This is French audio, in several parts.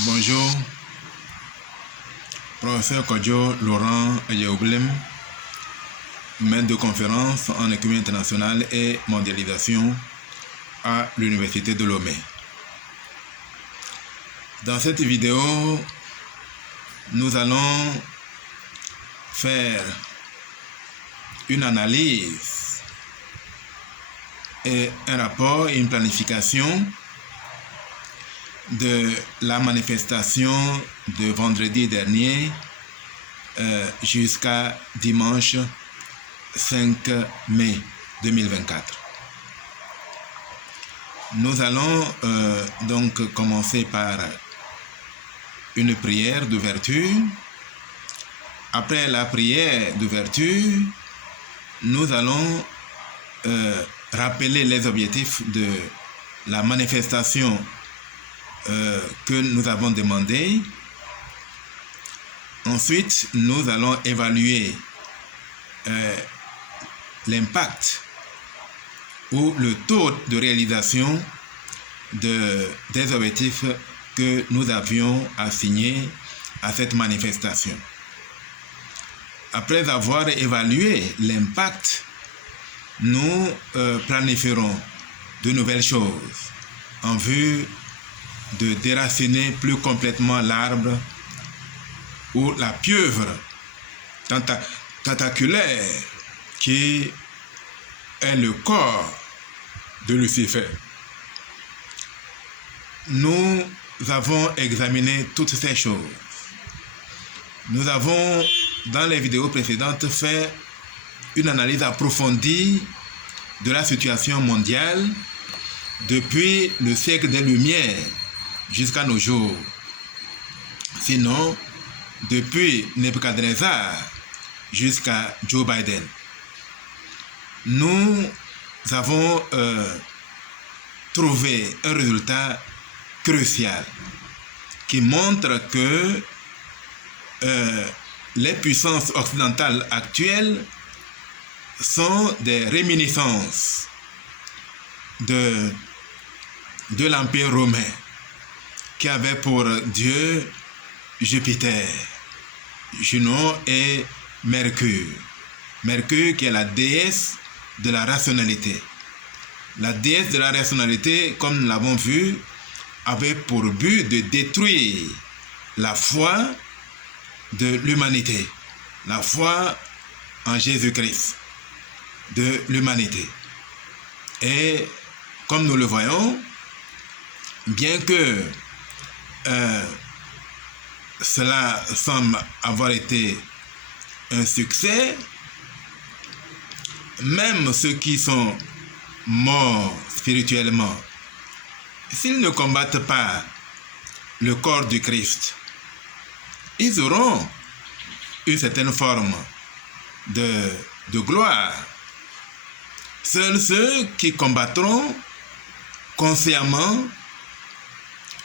Bonjour, professeur Kodjo Laurent Ayaoblem, maître de conférence en économie internationale et mondialisation à l'Université de Lomé. Dans cette vidéo, nous allons faire une analyse et un rapport et une planification de la manifestation de vendredi dernier jusqu'à dimanche 5 mai 2024. Nous allons donc commencer par une prière d'ouverture. Après la prière d'ouverture, nous allons rappeler les objectifs de la manifestation que nous avons demandé. Ensuite, nous allons évaluer l'impact ou le taux de réalisation des objectifs que nous avions assignés à cette manifestation. Après avoir évalué l'impact, nous planifierons de nouvelles choses en vue de déraciner plus complètement l'arbre ou la pieuvre tentaculaire qui est le corps de Lucifer. Nous avons examiné toutes ces choses. Nous avons, dans les vidéos précédentes, fait une analyse approfondie de la situation mondiale depuis le siècle des Lumières jusqu'à nos jours. Sinon, depuis Nebuchadnezzar jusqu'à Joe Biden. Nous avons trouvé un résultat crucial qui montre que les puissances occidentales actuelles sont des réminiscences de l'Empire romain qui avait pour dieu Jupiter, Junon et Mercure. Mercure qui est la déesse de la rationalité. La déesse de la rationalité, comme nous l'avons vu, avait pour but de détruire la foi de l'humanité, la foi en Jésus-Christ de l'humanité. Et comme nous le voyons, bien que cela semble avoir été un succès, même ceux qui sont morts spirituellement, s'ils ne combattent pas le corps du Christ, ils auront une certaine forme de gloire. Seuls ceux qui combattront consciemment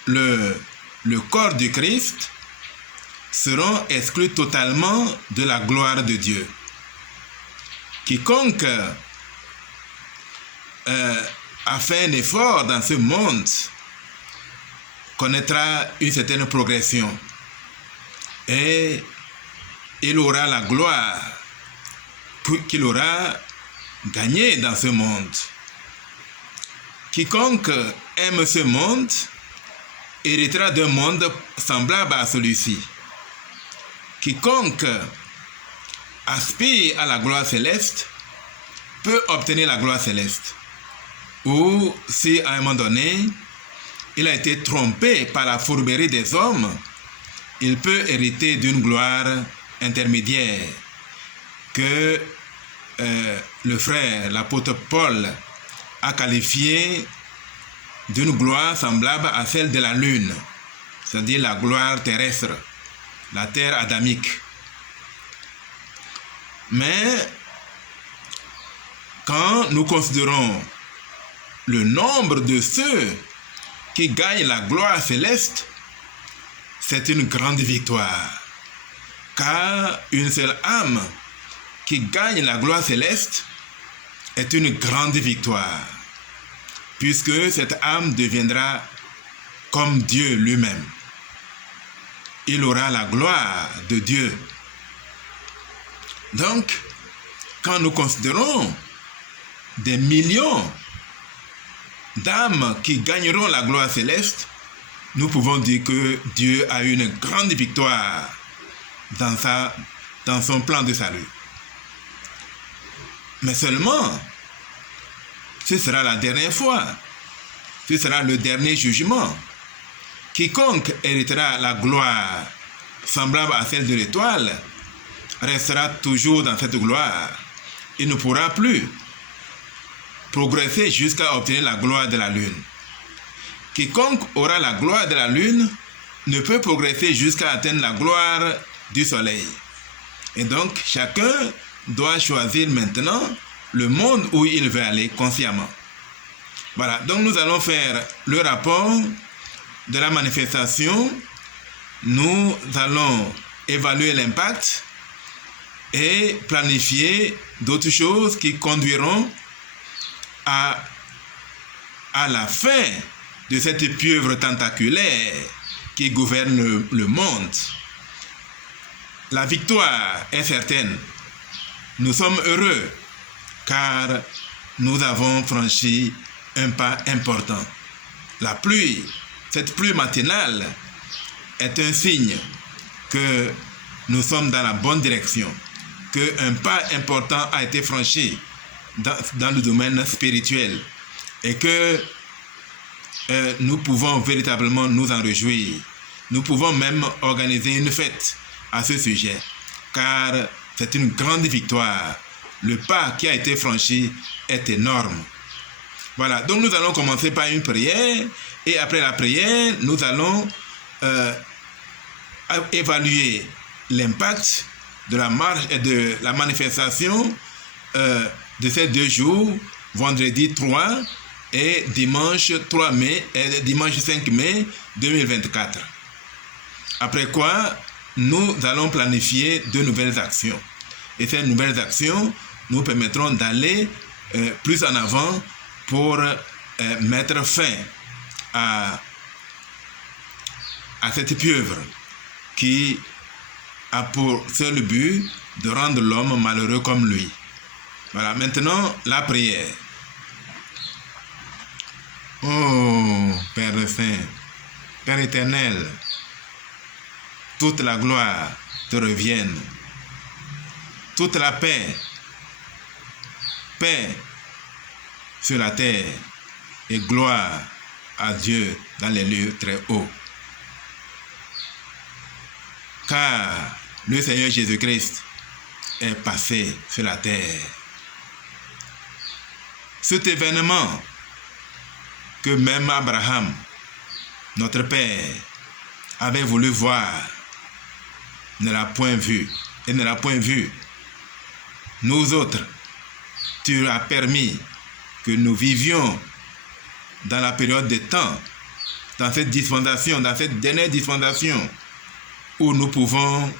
le corps du Christ seront exclus totalement de la gloire de Dieu. Quiconque a fait un effort dans ce monde connaîtra une certaine progression et il aura la gloire qu'il aura gagnée dans ce monde. Quiconque aime ce monde héritera d'un monde semblable à celui-ci. Quiconque aspire à la gloire céleste peut obtenir la gloire céleste. Ou si à un moment donné, il a été trompé par la fourberie des hommes, il peut hériter d'une gloire intermédiaire que le frère, l'apôtre Paul, a qualifiée d'une gloire semblable à celle de la lune, c'est-à-dire la gloire terrestre, la terre adamique. Mais quand nous considérons le nombre de ceux qui gagnent la gloire céleste, c'est une grande victoire. Car une seule âme qui gagne la gloire céleste est une grande victoire, puisque cette âme deviendra comme Dieu lui-même. il aura la gloire de Dieu. Donc, quand nous considérons des millions d'âmes qui gagneront la gloire céleste, nous pouvons dire que Dieu a une grande victoire dans son plan de salut. Mais seulement, ce sera la dernière fois, ce sera le dernier jugement. Quiconque héritera la gloire semblable à celle de l'étoile restera toujours dans cette gloire. Il ne pourra plus progresser jusqu'à obtenir la gloire de la lune. Quiconque aura la gloire de la lune ne peut progresser jusqu'à atteindre la gloire du soleil. Et donc, chacun doit choisir maintenant le monde où il veut aller consciemment. Voilà, donc nous allons faire le rapport de la manifestation. Nous allons évaluer l'impact et planifier d'autres choses qui conduiront à la fin de cette pieuvre tentaculaire qui gouverne le monde. La victoire est certaine. Nous sommes heureux car nous avons franchi un pas important. La pluie, cette pluie matinale, est un signe que nous sommes dans la bonne direction, qu'un pas important a été franchi dans le domaine spirituel et que nous pouvons véritablement nous en réjouir. Nous pouvons même organiser une fête à ce sujet, car c'est une grande victoire. Le pas qui a été franchi est énorme. Voilà, donc nous allons commencer par une prière, et après la prière, nous allons évaluer l'impact de la marche et de la manifestation de ces 2 jours, vendredi 3 et dimanche 3 mai et dimanche 5 mai 2024. Après quoi, nous allons planifier de nouvelles actions. Et ces nouvelles actions nous permettront d'aller plus en avant pour mettre fin à cette pieuvre qui a pour seul but de rendre l'homme malheureux comme lui. Voilà, maintenant la prière. Oh, Père Saint, Père éternel, toute la gloire te revienne, toute la paix sur la terre et gloire à Dieu dans les lieux très hauts. Car le Seigneur Jésus-Christ est passé sur la terre. Cet événement que même Abraham, notre Père, avait voulu voir, ne l'a point vu. Et ne l'a point vu. Nous autres, tu as permis que nous vivions dans la période des temps, dans cette dispensation, dans cette dernière dispensation, où nous pouvons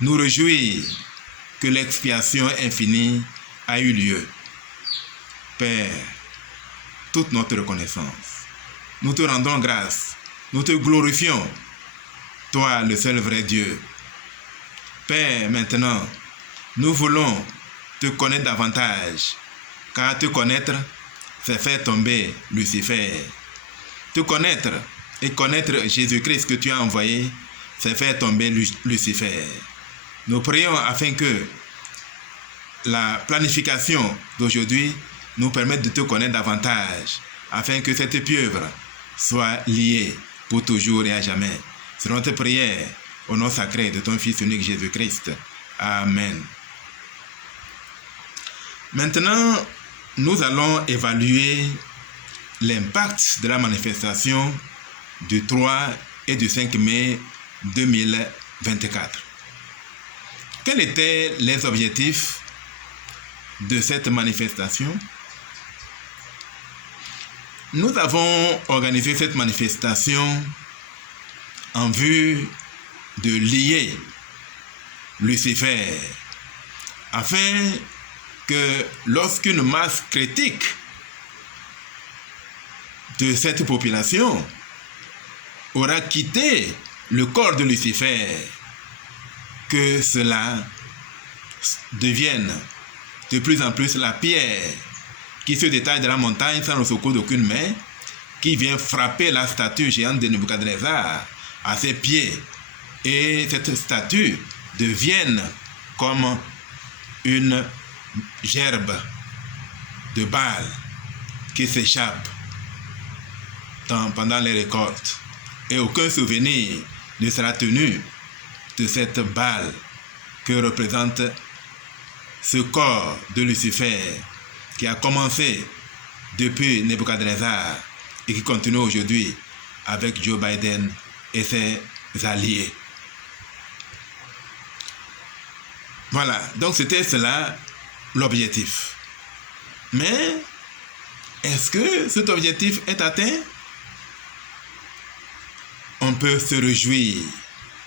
nous réjouir que l'expiation infinie a eu lieu. Père, toute notre reconnaissance, nous te rendons grâce, nous te glorifions, toi le seul vrai Dieu. Père, maintenant, nous voulons te connaître davantage, car te connaître, c'est faire tomber Lucifer. Te connaître et connaître Jésus-Christ que tu as envoyé, c'est faire tomber Lucifer. Nous prions afin que la planification d'aujourd'hui nous permette de te connaître davantage, afin que cette pieuvre soit liée pour toujours et à jamais. C'est notre prière au nom sacré de ton Fils unique Jésus-Christ. Amen. Maintenant, nous allons évaluer l'impact de la manifestation du 3 et du 5 mai 2024. Quels étaient les objectifs de cette manifestation? Nous avons organisé cette manifestation en vue de lier Lucifer afin que lorsqu'une masse critique de cette population aura quitté le corps de Lucifer, que cela devienne de plus en plus la pierre qui se détache de la montagne sans le secours d'aucune main, qui vient frapper la statue géante de Nebuchadnezzar à ses pieds, et cette statue devienne comme une gerbe de balles qui s'échappe pendant les récoltes, et aucun souvenir ne sera tenu de cette balle que représente ce corps de Lucifer qui a commencé depuis Nebuchadnezzar et qui continue aujourd'hui avec Joe Biden et ses alliés. Voilà, donc c'était cela l'objectif. Mais est-ce que cet objectif est atteint? On peut se réjouir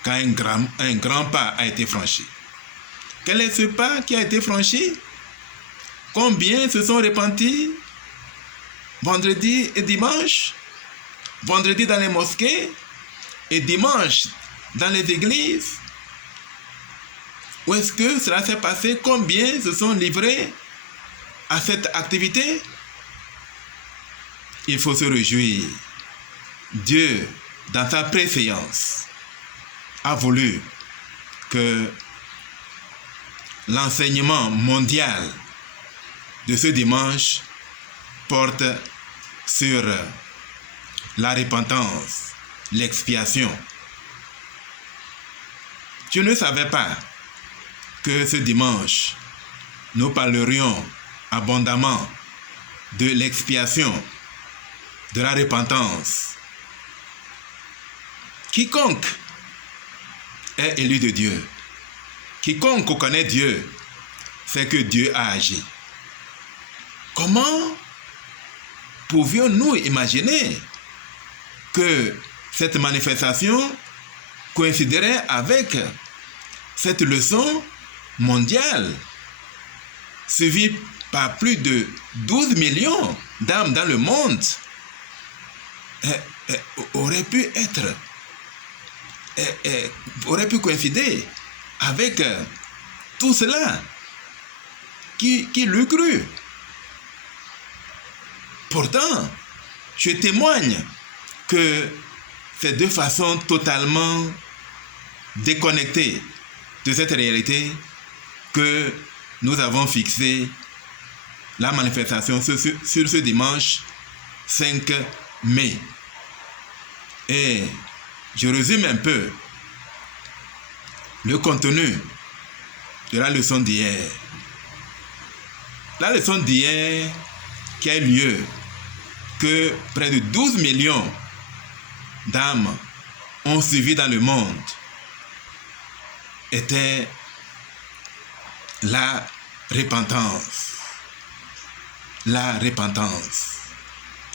quand un grand pas a été franchi. Quel est ce pas qui a été franchi? Combien se sont repentis vendredi et dimanche? Vendredi dans les mosquées et dimanche dans les églises? Où est-ce que cela s'est passé? Combien se sont livrés à cette activité? Il faut se réjouir. Dieu, dans sa préséance, a voulu que l'enseignement mondial de ce dimanche porte sur la repentance, l'expiation. Je ne savais pas que ce dimanche, nous parlerions abondamment de l'expiation, de la repentance. Quiconque est élu de Dieu, quiconque connaît Dieu, sait que Dieu a agi. Comment pouvions-nous imaginer que cette manifestation coïnciderait avec cette leçon mondiale suivie par plus de 12 millions d'âmes dans le monde aurait pu coïncider avec tout cela? Qui l'eût cru? Pourtant, je témoigne que c'est de façon totalement déconnectée de cette réalité que nous avons fixé la manifestation sur ce dimanche 5 mai. Et je résume un peu le contenu de la leçon d'hier. La leçon d'hier qui a eu lieu que près de 12 millions d'âmes ont suivi dans le monde était la repentance. La repentance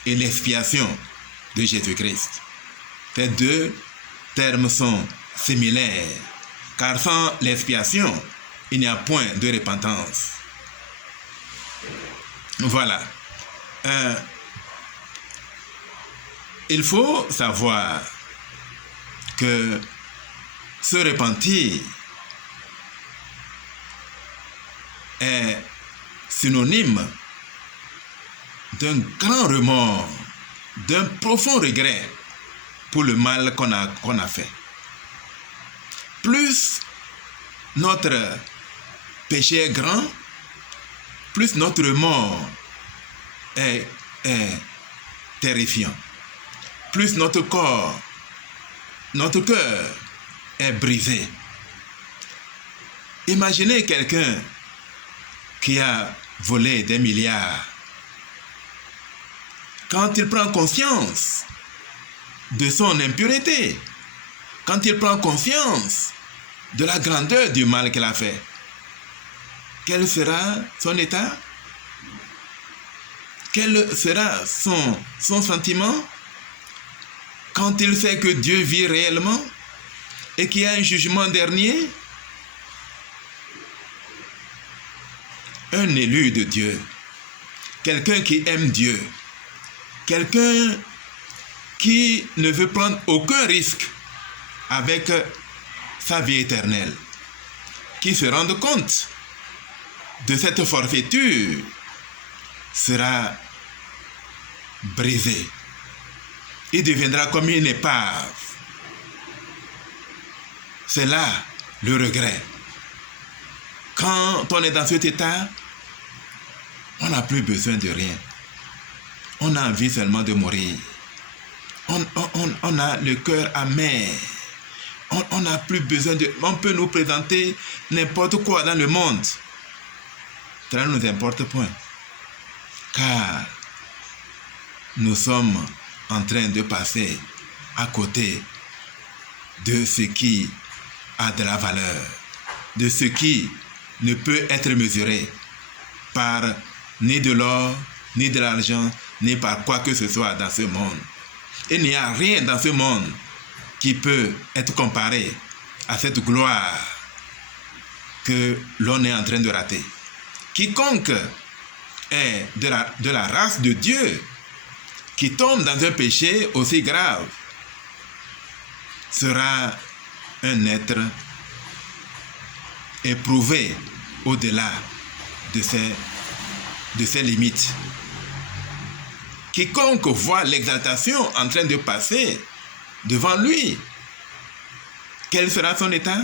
et l'expiation de Jésus-Christ. Ces deux termes sont similaires, car sans l'expiation, il n'y a point de repentance. Voilà. Il faut savoir que se repentir est synonyme d'un grand remords, d'un profond regret pour le mal qu'on a fait. Plus notre péché est grand, plus notre remords est terrifiant. Plus notre corps, notre cœur est brisé. Imaginez quelqu'un qui a volé des milliards. Quand il prend conscience de son impureté, quand il prend conscience de la grandeur du mal qu'il a fait, quel sera son état? Quel sera son sentiment quand il sait que Dieu vit réellement et qu'il y a un jugement dernier? Un élu de Dieu, quelqu'un qui aime Dieu, quelqu'un qui ne veut prendre aucun risque avec sa vie éternelle, qui se rende compte de cette forfaiture, sera brisé. Il deviendra comme une épave. C'est là le regret. Quand on est dans cet état, on n'a plus besoin de rien. On a envie seulement de mourir. On a le cœur amer. On n'a plus besoin de... On peut nous présenter n'importe quoi dans le monde. Cela ne nous importe point. Car nous sommes en train de passer à côté de ce qui a de la valeur, de ce qui ne peut être mesuré par ni de l'or, ni de l'argent, ni par quoi que ce soit dans ce monde. Il n'y a rien dans ce monde qui peut être comparé à cette gloire que l'on est en train de rater. Quiconque est de la race de Dieu, qui tombe dans un péché aussi grave, sera un être éprouvé au-delà de ses limites. Quiconque voit l'exaltation en train de passer devant lui, quel sera son état?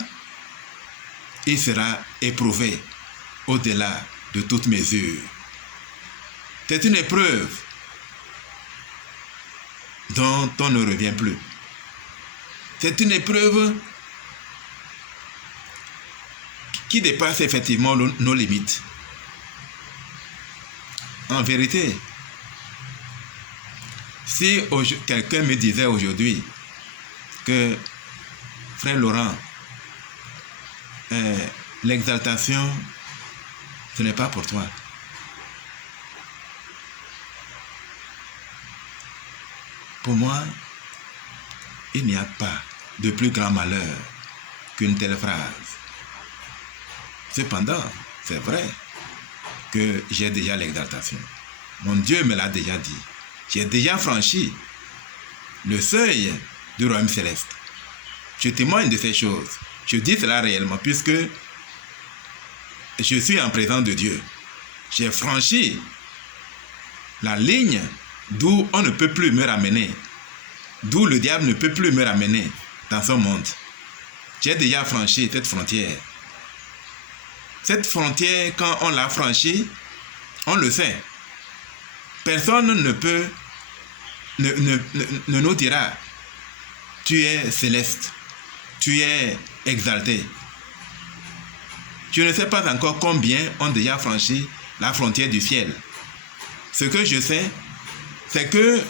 Il sera éprouvé au-delà de toute mesure. C'est une épreuve dont on ne revient plus. C'est une épreuve qui dépasse effectivement nos limites. En vérité, si quelqu'un me disait aujourd'hui que, frère Laurent, l'exaltation, ce n'est pas pour toi. Pour moi, il n'y a pas de plus grand malheur qu'une telle phrase. Cependant, c'est vrai que j'ai déjà l'exaltation. Mon Dieu me l'a déjà dit. J'ai déjà franchi le seuil du royaume céleste. Je témoigne de ces choses. Je dis cela réellement puisque je suis en présence de Dieu. J'ai franchi la ligne d'où on ne peut plus me ramener, d'où le diable ne peut plus me ramener dans son monde. J'ai déjà franchi cette frontière. Cette frontière, quand on l'a franchie, on le sait. Personne ne nous dira « Tu es céleste, tu es exalté ». Je ne sais pas encore combien ont déjà franchi la frontière du ciel. Ce que je sais, c'est que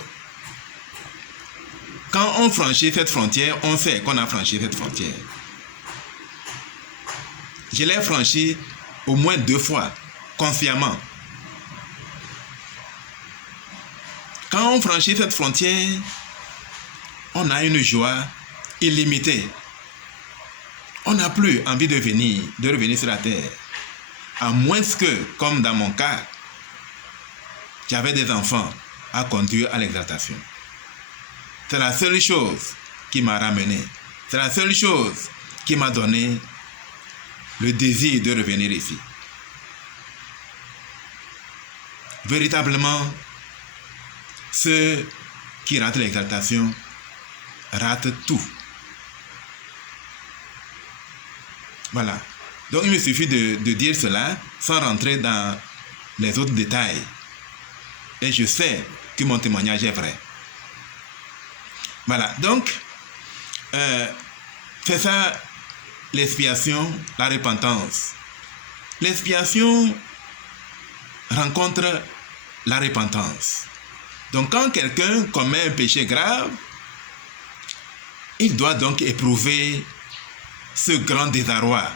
quand on franchit cette frontière, on sait qu'on a franchi cette frontière. Je l'ai franchi au moins 2 fois, consciemment. Quand on franchit cette frontière, on a une joie illimitée. On n'a plus envie de revenir sur la terre. À moins que, comme dans mon cas, j'avais des enfants à conduire à l'exaltation. C'est la seule chose qui m'a ramené. C'est la seule chose qui m'a donné le désir de revenir ici. Véritablement, ceux qui ratent l'exaltation ratent tout. Voilà. Donc il me suffit de dire cela sans rentrer dans les autres détails. Et je sais que mon témoignage est vrai. Voilà. Donc, c'est ça l'expiation, la repentance. L'expiation rencontre la repentance. Donc quand quelqu'un commet un péché grave, il doit donc éprouver ce grand désarroi.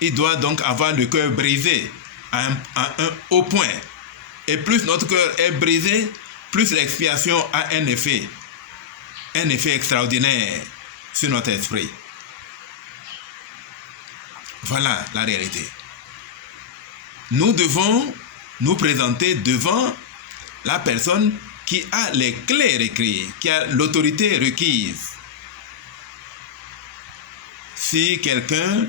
Il doit donc avoir le cœur brisé à un haut point. Et plus notre cœur est brisé, plus l'expiation a un effet extraordinaire sur notre esprit. Voilà la réalité. Nous devons nous présenter devant la personne qui a les clés requises, qui a l'autorité requise si quelqu'un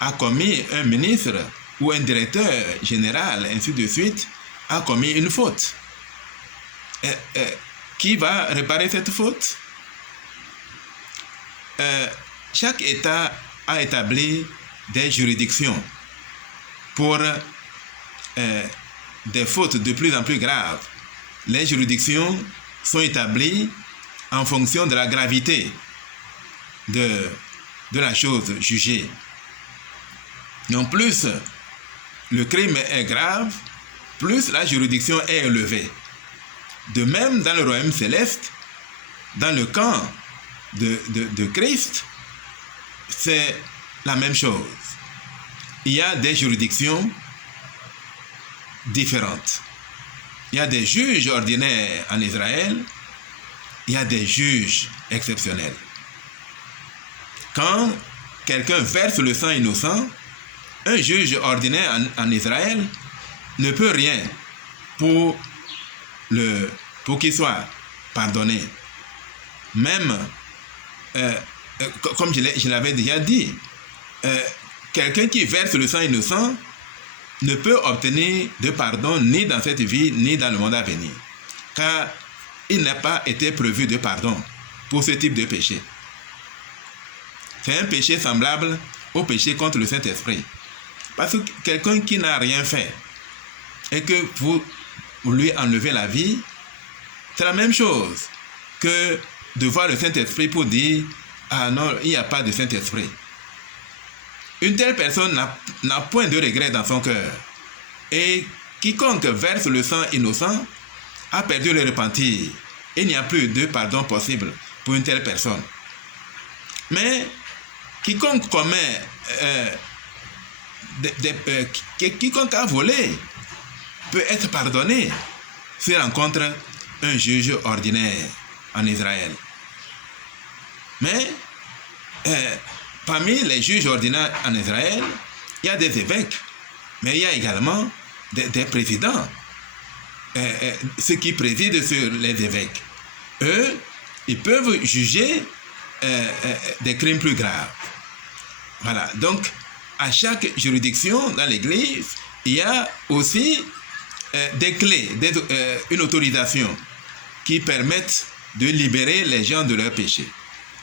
a commis, un ministre ou un directeur général, ainsi de suite, a commis une faute. Qui va réparer cette faute? Chaque État a établi des juridictions pour des fautes de plus en plus graves. Les juridictions sont établies en fonction de la gravité de la chose jugée. Et en plus, le crime est grave, plus la juridiction est élevée. De même, dans le royaume céleste, dans le camp de Christ, c'est la même chose. Il y a des juridictions différentes. Il y a des juges ordinaires en Israël, il y a des juges exceptionnels. Quand quelqu'un verse le sang innocent, un juge ordinaire en Israël ne peut rien pour qu'il soit pardonné. Même, comme je l'avais déjà dit, quelqu'un qui verse le sang innocent ne peut obtenir de pardon ni dans cette vie, ni dans le monde à venir. Car il n'a pas été prévu de pardon pour ce type de péché. C'est un péché semblable au péché contre le Saint-Esprit. Parce que quelqu'un qui n'a rien fait et que vous lui enlevez la vie, c'est la même chose que de voir le Saint-Esprit pour dire « Ah non, il n'y a pas de Saint-Esprit ». Une telle personne n'a point de regret dans son cœur. Et quiconque verse le sang innocent a perdu le repentir. Il n'y a plus de pardon possible pour une telle personne. Mais quiconque commet, quiconque a volé peut être pardonné s'il rencontre un juge ordinaire en Israël. Mais parmi les juges ordinaires en Israël, il y a des évêques, mais il y a également des présidents, ceux qui président sur les évêques. Eux, ils peuvent juger des crimes plus graves. Voilà, donc à chaque juridiction dans l'Église, il y a aussi des clés, une autorisation qui permettent de libérer les gens de leurs péchés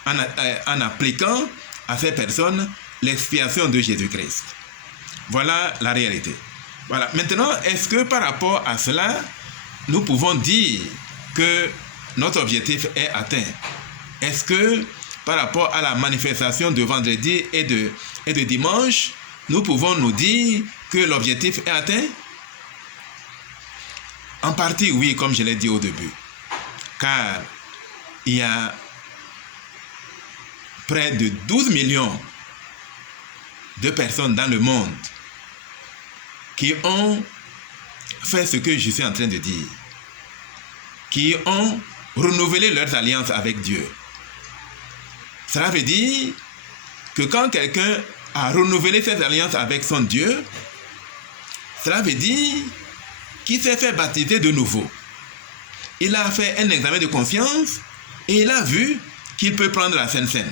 en appliquant à ces personnes l'expiation de Jésus-Christ. Voilà la réalité. Voilà. Maintenant, est-ce que par rapport à cela, nous pouvons dire que notre objectif est atteint? Est-ce que par rapport à la manifestation de vendredi et de dimanche, nous pouvons nous dire que l'objectif est atteint? En partie, oui, comme je l'ai dit au début. Car il y a près de 12 millions de personnes dans le monde qui ont fait ce que je suis en train de dire, qui ont renouvelé leurs alliances avec Dieu. Cela veut dire que quand quelqu'un a renouvelé ses alliances avec son Dieu, cela veut dire qu'il s'est fait baptiser de nouveau. Il a fait un examen de conscience et il a vu qu'il peut prendre la Sainte Seine.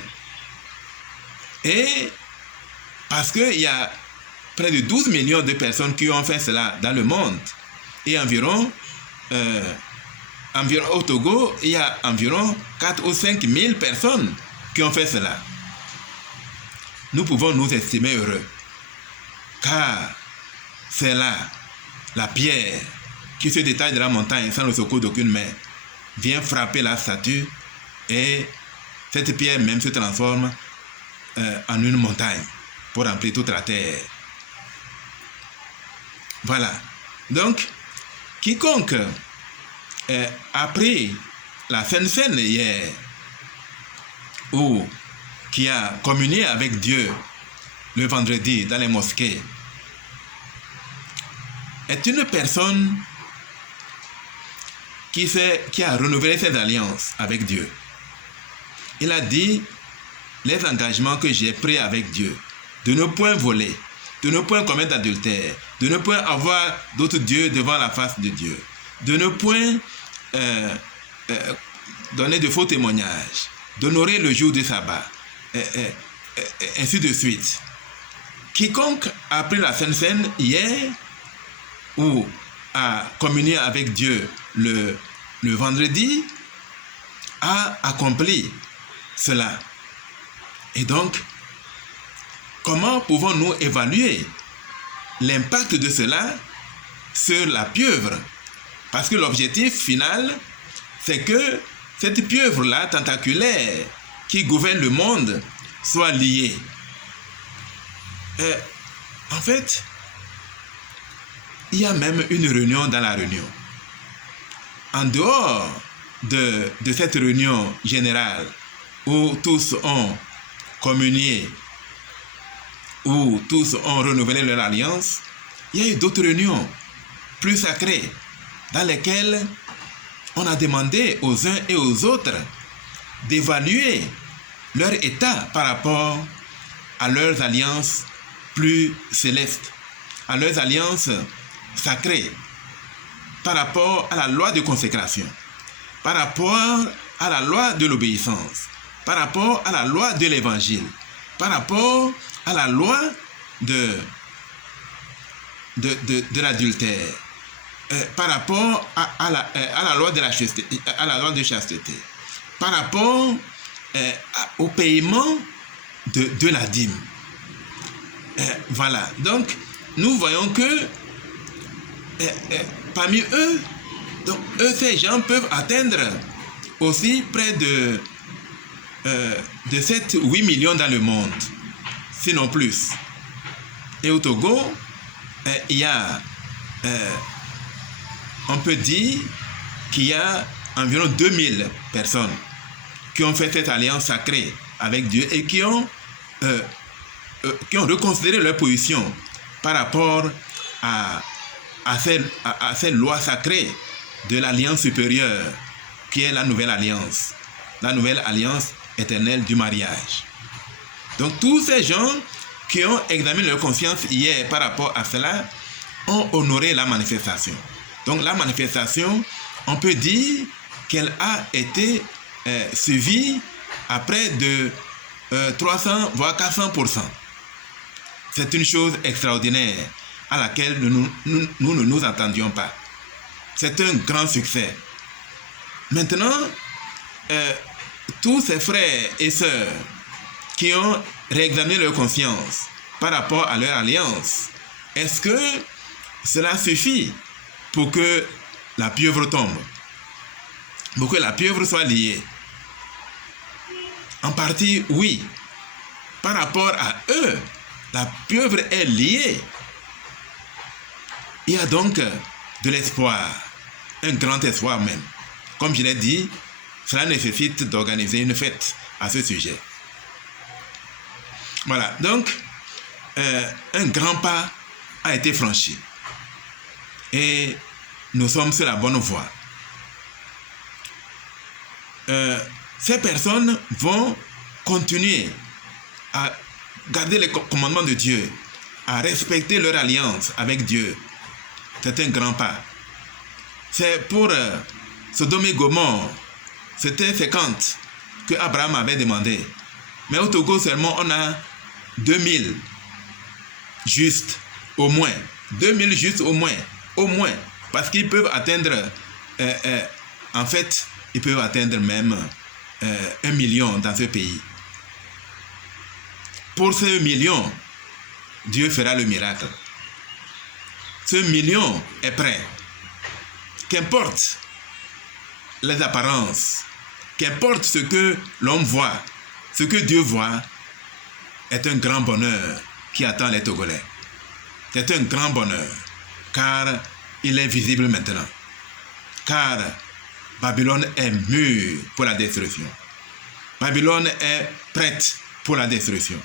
Et parce qu'il y a près de 12 millions de personnes qui ont fait cela dans le monde, et environ au Togo, il y a environ 4 ou 5 000 personnes qui ont fait cela. Nous pouvons nous estimer heureux, car c'est là la pierre qui se détache de la montagne sans le secours d'aucune main vient frapper la statue et cette pierre même se transforme en une montagne pour remplir toute la terre. Voilà. Donc, quiconque a pris la Sainte Seine hier ou qui a communié avec Dieu le vendredi dans les mosquées est une personne qui a renouvelé ses alliances avec Dieu. Il a dit les engagements que j'ai pris avec Dieu, de ne point voler, de ne point commettre d'adultère, de ne point avoir d'autres dieux devant la face de Dieu, de ne point donner de faux témoignages, d'honorer le jour du sabbat, ainsi de suite. Quiconque a pris la Sainte Seine hier ou a communié avec Dieu le vendredi a accompli cela. Et donc, comment pouvons-nous évaluer l'impact de cela sur la pieuvre? Parce que l'objectif final, c'est que cette pieuvre-là, tentaculaire, qui gouverne le monde, soit liée. En fait, il y a même une réunion dans la réunion. En dehors de cette réunion générale, où tous ont communié, où tous ont renouvelé leur alliance, il y a eu d'autres réunions plus sacrées, dans lesquelles on a demandé aux uns et aux autres d'évaluer leur état par rapport à leurs alliances plus célestes, à leurs alliances sacrées, par rapport à la loi de consécration, par rapport à la loi de l'obéissance, par rapport à la loi de l'évangile, par rapport à la loi de l'adultère, par rapport à la loi de la chasteté, à la loi de chasteté, par rapport au paiement de la dîme. Voilà. Donc, nous voyons que parmi eux, ces gens peuvent atteindre aussi près de 7-8 millions dans le monde, sinon plus. Et au Togo, il y a, on peut dire qu'il y a environ 2000 personnes qui ont fait cette alliance sacrée avec Dieu et qui ont reconsidéré leur position par rapport à cette loi sacrée de l'alliance supérieure qui est la nouvelle alliance éternelle du mariage. Donc tous ces gens qui ont examiné leur conscience hier par rapport à cela ont honoré la manifestation. Donc la manifestation, on peut dire qu'elle a été suivie à près de 300 voire 400%. C'est une chose extraordinaire à laquelle nous ne nous attendions pas. C'est un grand succès. Maintenant, tous ces frères et sœurs qui ont réexaminé leur conscience par rapport à leur alliance, est-ce que cela suffit pour que la pieuvre tombe, pour que la pieuvre soit liée? En partie, oui. Par rapport à eux, la pieuvre est liée. Il y a donc de l'espoir, un grand espoir même. Comme je l'ai dit, cela nécessite d'organiser une fête à ce sujet. Voilà, donc un grand pas a été franchi et nous sommes sur la bonne voie. Ces personnes vont continuer à garder les commandements de Dieu, à respecter leur alliance avec Dieu. C'est un grand pas. C'est pour Sodome et Gomorrhe, c'était 50 que Abraham avait demandé. Mais au Togo seulement, on a 2000 justes, au moins. 2000 justes au moins. Parce qu'ils peuvent atteindre, en fait, ils peuvent atteindre même 1 million dans ce pays. Pour ce million, Dieu fera le miracle. Ce million est prêt. Qu'importe les apparences, qu'importe ce que l'homme voit, ce que Dieu voit est un grand bonheur qui attend les Togolais. C'est un grand bonheur, car il est visible maintenant. Car Babylone est mûre pour la destruction. Babylone est prête pour la destruction.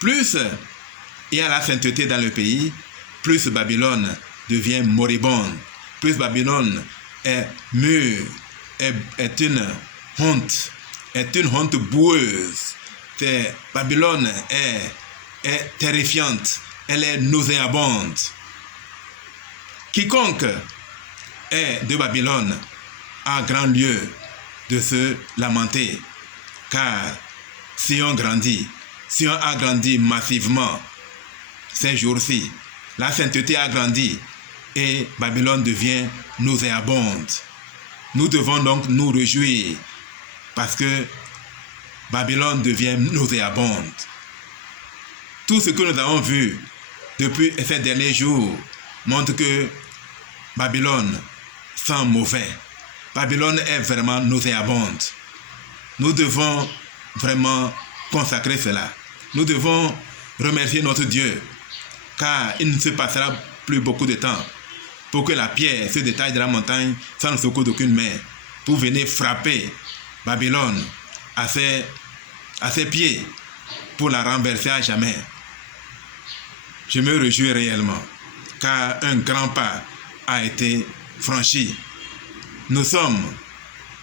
Plus il y a la sainteté dans le pays, plus Babylone devient moribonde. Plus Babylone est mûre, est une honte boueuse. Babylone est terrifiante, elle est nauséabonde. Quiconque est de Babylone a grand lieu de se lamenter, car Sion grandit Sion a grandi massivement ces jours-ci. La sainteté a grandi et Babylone devient nauséabonde. Nous devons donc nous réjouir parce que Babylone devient nauséabonde. Tout ce que nous avons vu depuis ces derniers jours montre que Babylone sent mauvais. Babylone est vraiment nauséabonde. Nous devons vraiment consacrer cela. Nous devons remercier notre Dieu, car il ne se passera plus beaucoup de temps pour que la pierre se détache de la montagne sans le secours d'aucune main, pour venir frapper Babylone à ses pieds, pour la renverser à jamais. Je me réjouis réellement, car un grand pas a été franchi. Nous sommes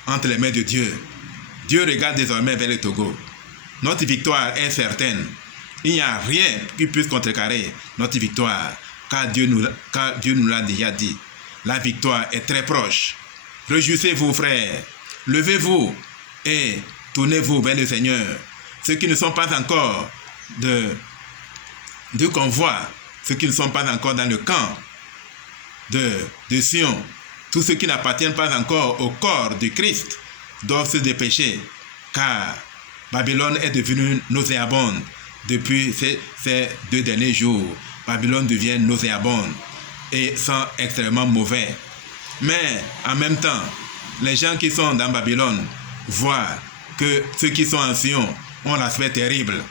entre les mains de Dieu. Dieu regarde désormais vers le Togo. Notre victoire est certaine. Il n'y a rien qui puisse contrecarrer notre victoire, car Dieu nous l'a déjà dit. La victoire est très proche. Réjouissez-vous, frères. Levez-vous et tournez-vous vers le Seigneur. Ceux qui ne sont pas encore de convoi, ceux qui ne sont pas encore dans le camp de Sion, tous ceux qui n'appartiennent pas encore au corps de Christ doivent se dépêcher, car Babylone est devenue nauséabonde depuis ces 2 derniers jours. Babylone devient nauséabonde et sent extrêmement mauvais. Mais en même temps, les gens qui sont dans Babylone voient que ceux qui sont en Sion ont l'aspect terrible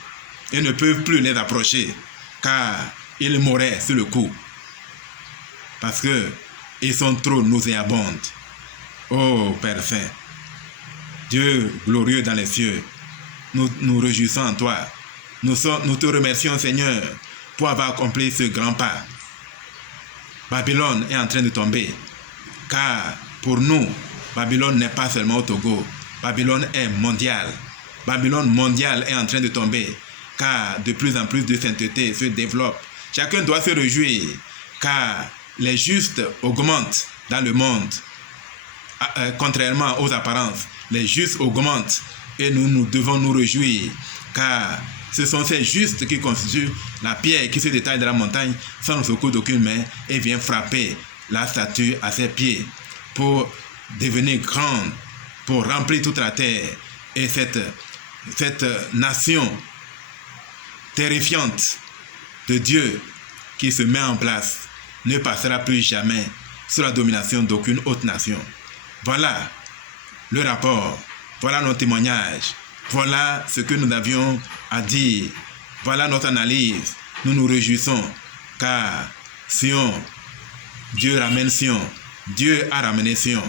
et ne peuvent plus les approcher, car ils mourraient sur le coup, parce qu'ils sont trop nauséabondes. Oh Père Saint, Dieu glorieux dans les cieux, nous nous réjouissons en toi. Nous te remercions, Seigneur, pour avoir accompli ce grand pas. Babylone est en train de tomber, car pour nous, Babylone n'est pas seulement au Togo. Babylone est mondiale. Babylone mondiale est en train de tomber, car de plus en plus de sainteté se développe. Chacun doit se réjouir, car les justes augmentent dans le monde. Contrairement aux apparences, les justes augmentent et nous devons nous réjouir, car ce sont ces justes qui constituent la pierre qui se détache de la montagne sans le secours d'aucune main et vient frapper la statue à ses pieds pour devenir grande, pour remplir toute la terre. Et cette nation terrifiante de Dieu qui se met en place ne passera plus jamais sous la domination d'aucune autre nation. Voilà le rapport, voilà nos témoignages, voilà ce que nous avions à dire, voilà notre analyse. Nous nous réjouissons car Sion, Dieu ramène Sion, Dieu a ramené Sion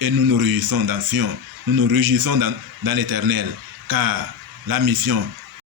et nous nous réjouissons dans Sion, nous nous réjouissons dans l'Éternel car la mission